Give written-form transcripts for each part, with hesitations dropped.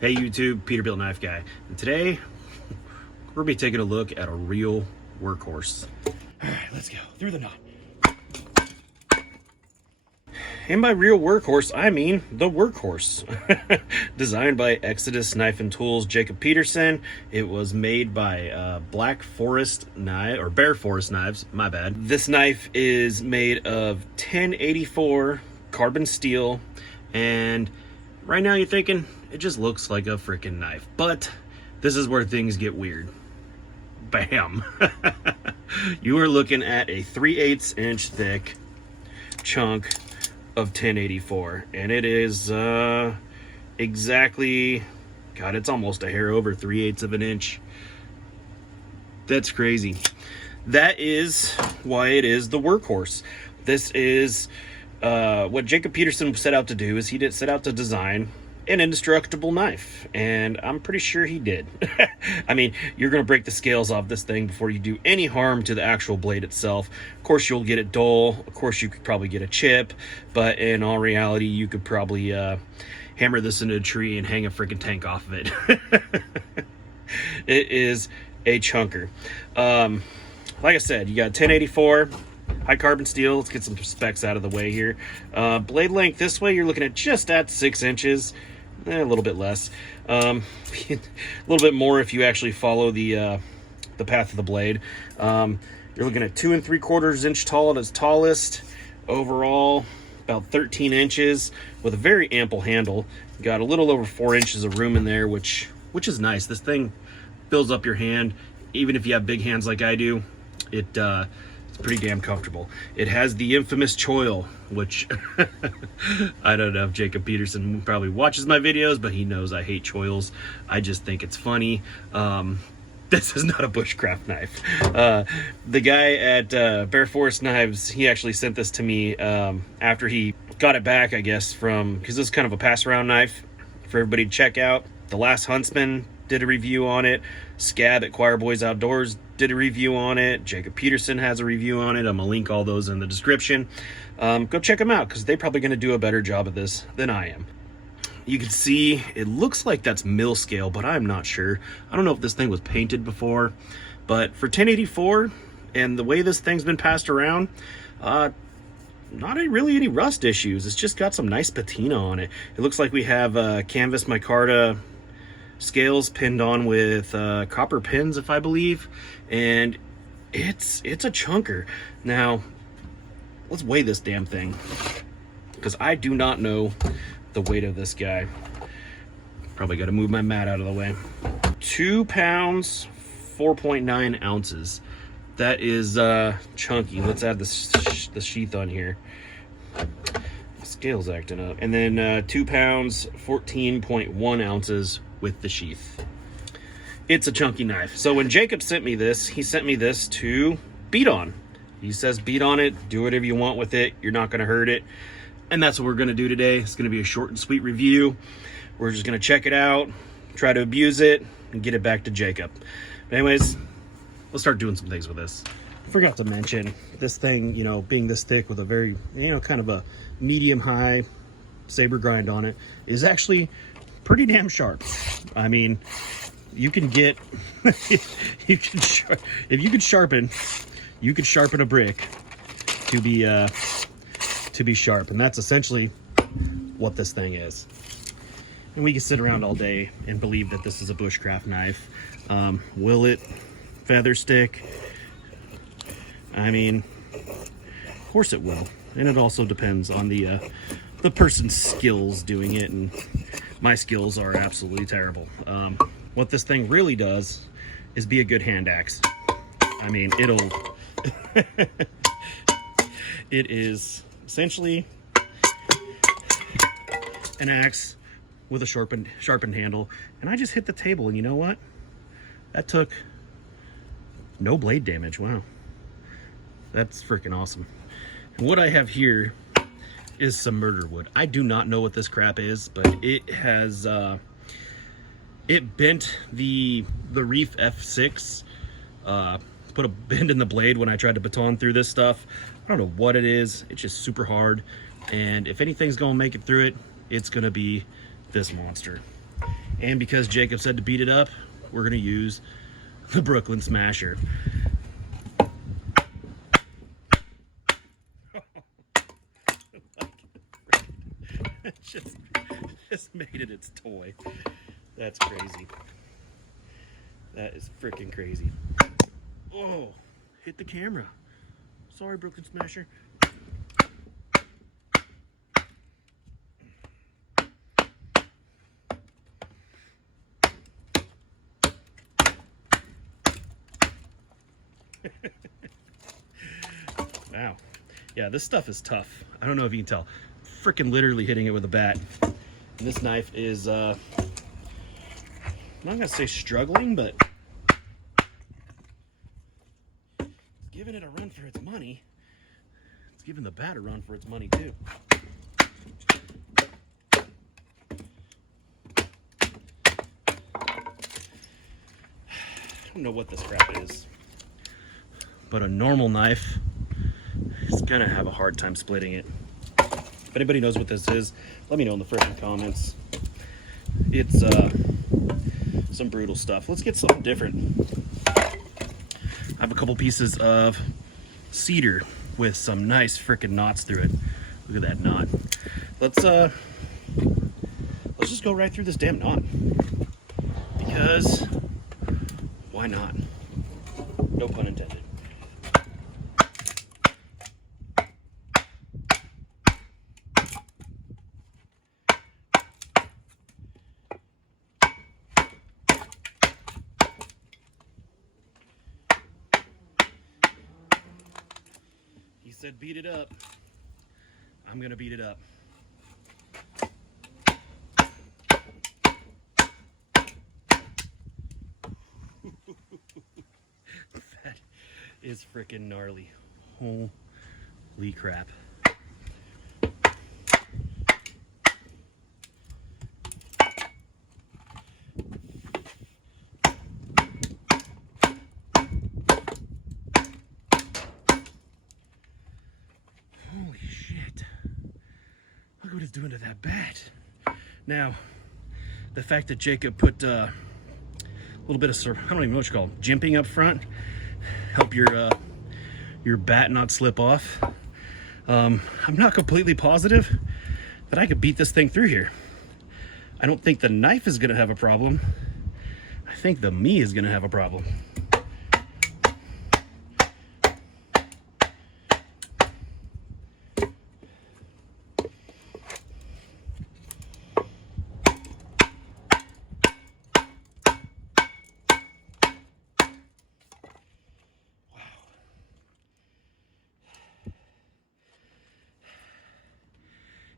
Hey YouTube, Peterbilt Knife Guy. And today, we're gonna be taking a look at a real workhorse. All right, let's go through the knot. And by real workhorse, I mean the WORKHORSE. Designed by Exodus Knife and Tools, Jacob Peterson. It was made by Bear Forest Knives, my bad. This knife is made of 1084 carbon steel, and right now you're thinking, it just looks like a freaking knife. But this is where things get weird. Bam! You are looking at a 3/8 inch thick chunk of 1084, and it is exactly, God, it's almost a hair over 3/8 of an inch. That's crazy. That is why it is the WORKHORSE. This is what Jacob Peterson set out to do. Is he did set out to design an indestructible knife, and I'm pretty sure he did. I mean, you're gonna break the scales off this thing before you do any harm to the actual blade itself. Of course, you'll get it dull. Of course, you could probably get a chip, but in all reality, you could probably hammer this into a tree and hang a freaking tank off of it. It is a chunker. Like I said, you got 1084 high carbon steel. Let's get some specs out of the way here. Blade length this way, you're looking at just at 6 inches. A little bit less, a little bit more if you actually follow the path of the blade. You're looking at 2 3/4 inch tall at its tallest. Overall, about 13 inches with a very ample handle. Got a little over 4 inches of room in there, which is nice. This thing builds up your hand, even if you have big hands like I do. It's pretty damn comfortable. It has the infamous choil, which I don't know if Jacob Peterson probably watches my videos, but he knows I hate choils. I just think it's funny. This is not a bushcraft knife. The guy at Bear Forest Knives, he actually sent this to me after he got it back, I guess, because this is kind of a pass-around knife for everybody to check out. The Last Huntsman did a review on it. Scab at Choir Boys Outdoors did a review on it. Jacob Peterson has a review on it. I'm gonna link all those in the description. Go check them out, because they're probably gonna do a better job of this than I am. You can see it looks like that's mill scale, but I'm not sure. I don't know if this thing was painted before, but for 1084 and the way this thing's been passed around, not really any rust issues. It's just got some nice patina on it. It looks like we have canvas micarta scales pinned on with copper pins, if I believe, and it's a chunker. Now let's weigh this damn thing, because I do not know the weight of this guy. Probably got to move my mat out of the way. 2 pounds 4.9 ounces. That is chunky. Let's add the sheath on here. The scale's acting up. And then 2 pounds 14.1 ounces with the sheath. It's a chunky knife. So when Jacob sent me this, he sent me this to beat on. He says beat on it, do whatever you want with it, you're not going to hurt it. And that's what we're going to do today. It's going to be a short and sweet review. We're just going to check it out, try to abuse it, and get it back to Jacob. But anyways, let's start doing some things with this. I forgot to mention, this thing, you know, being this thick with a very, you know, kind of a medium-high saber grind on it, is actually pretty damn sharp. I mean, you can get, if you could sharpen a brick to be sharp, and that's essentially what this thing is. And we can sit around all day and believe that this is a bushcraft knife. Will it feather stick? I mean, of course it will, and it also depends on the person's skills doing it, and my skills are absolutely terrible. What this thing really does is be a good hand axe. I mean, it is essentially an axe with a sharpened handle. And I just hit the table, and you know what? That took no blade damage. Wow. That's freaking awesome. And what I have here is some murder wood. I do not know what this crap is, but it has it bent the Reef F6, put a bend in the blade when I tried to baton through this stuff. I don't know what it is. It's just super hard, and if anything's gonna make it through it, it's gonna be this monster. And because Jacob said to beat it up, we're gonna use the Brooklyn Smasher. just made it its toy. That's crazy. That is freaking crazy. Oh, hit the camera. Sorry, Brooklyn Smasher. Wow. Yeah, this stuff is tough. I don't know if you can tell. Freaking literally hitting it with a bat. And this knife is, I'm not gonna say struggling, but it's giving it a run for its money. It's giving the bat a run for its money too. I don't know what this crap is, but a normal knife is gonna have a hard time splitting it. If anybody knows what this is, let me know in the freaking comments. It's some brutal stuff. Let's get something different. I have a couple pieces of cedar with some nice freaking knots through it. Look at that knot. Let's just go right through this damn knot, because why not? No pun intended. He said beat it up. I'm gonna beat it up. That is freaking gnarly. Holy crap. Holy shit. Look what it's doing to that bat. Now, the fact that Jacob put a little bit of, I don't even know what you call it, jimping up front, help your bat not slip off. I'm not completely positive that I could beat this thing through here. I don't think the knife is gonna have a problem. I think the me is gonna have a problem.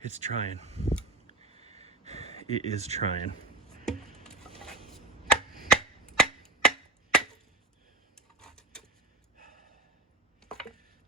It's trying. It is trying.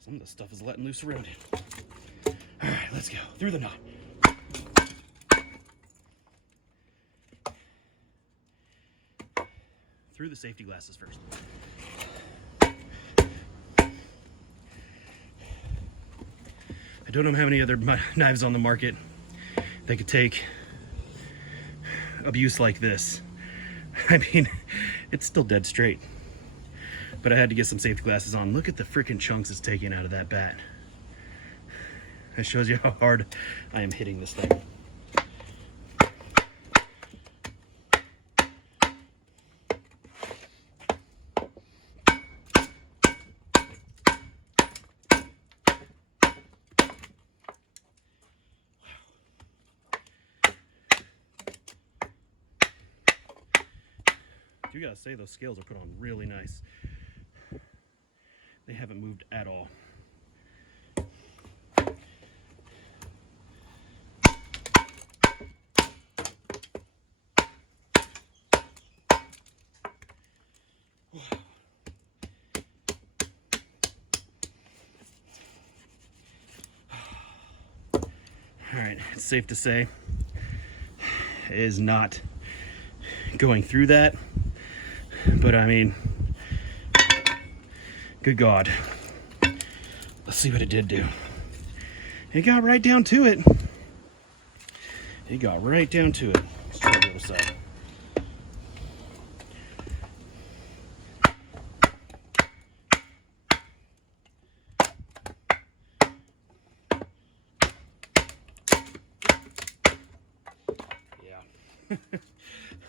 Some of the stuff is letting loose around it. All right, let's go through the knot. Through the safety glasses first. I don't know how many other knives on the market that could take abuse like this. I mean, it's still dead straight. But I had to get some safety glasses on. Look at the freaking chunks it's taking out of that bat. That shows you how hard I am hitting this thing. You gotta say, those scales are put on really nice. They haven't moved at all. All right, it's safe to say it is not going through that. But I mean, good God. Let's see what it did do. It got right down to it. It got right down to it. Let's try the other side. I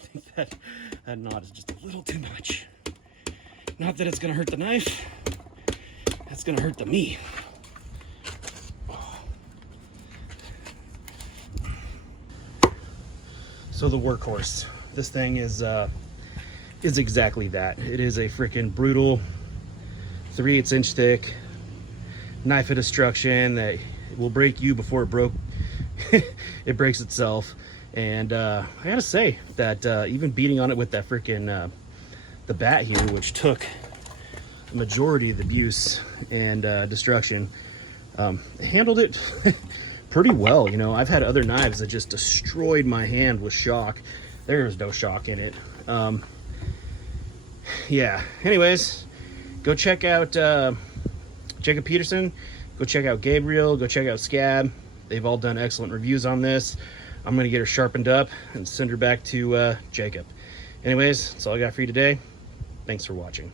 think that knot is just a little too much. Not that it's gonna hurt the knife, that's gonna hurt the me. So the Workhorse, this thing is exactly that. It is a freaking brutal 3/8 inch thick knife of destruction that will break you before it breaks itself. And I gotta say that even beating on it with that freaking the bat here, which took the majority of the abuse and destruction, handled it pretty well. You know, I've had other knives that just destroyed my hand with shock. There was no shock in it. Yeah, anyways, go check out Jacob Peterson, go check out Gabriel, go check out Scab. They've all done excellent reviews on this. I'm gonna get her sharpened up and send her back to Jacob. Anyways, that's all I got for you today. Thanks for watching.